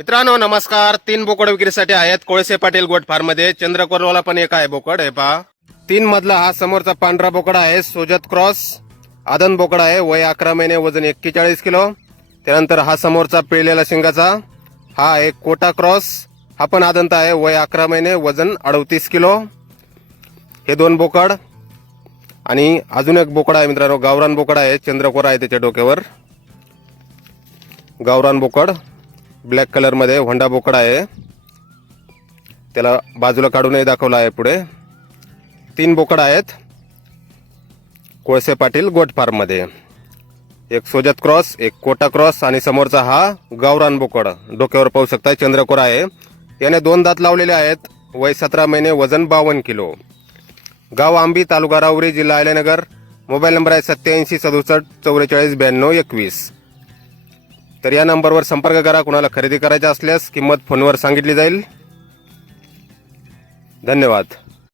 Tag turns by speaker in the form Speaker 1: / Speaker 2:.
Speaker 1: मित्रांनो नमस्कार. तीन बोकड विक्रीसाठी आहेत कोळसे पाटील गोट फार्ममध्ये. चंद्रकोरवाला पण एक आहे बोकड हे पहा. तीन मधला हा समोरचा पांढरा बोकड आहे सोजत क्रॉस. आदन बोकड आहे वय अकरा महिने वजन एक्केचाळीस किलो. त्यानंतर हा समोरचा पिळलेला शिंगाचा. हा एक कोटा क्रॉस. हा पण आदंत आहे वय अकरा महिने वजन अडतीस किलो. हे दोन बोकड. आणि अजून एक बोकड आहे मित्रांनो गावरान बोकड आहे. चंद्रकोर आहे त्याच्या डोक्यावर. गावरान बोकड. ब्लॅक कलरमध्ये होंडा बोकड आहे. त्याला बाजूला काढूनही दाखवला आहे पुढे. तीन बोकडा आहेत. कोळसे पाटील गोट फार्ममध्ये. एक सोजत क्रॉस एक कोटा क्रॉस आणि समोरचा हा गावरान बोकड. डोक्यावर पाहू शकता चंद्रकोर आहे. याने दोन दात लावलेले आहेत. वय सतरा महिने वजन बावन्न किलो. गाव आंबी तालुका रावरी जिल्हा आल्यानगर मोबाईल नंबर आहे सत्याऐंशी सदुसष्ट चौवेचाळीस ब्याण्णव एकवीस. तर या नंबरवर संपर्क करा. कुणाला खरेदी करायचा असल्यास किंमत फोनवर सांगितली जाईल. धन्यवाद.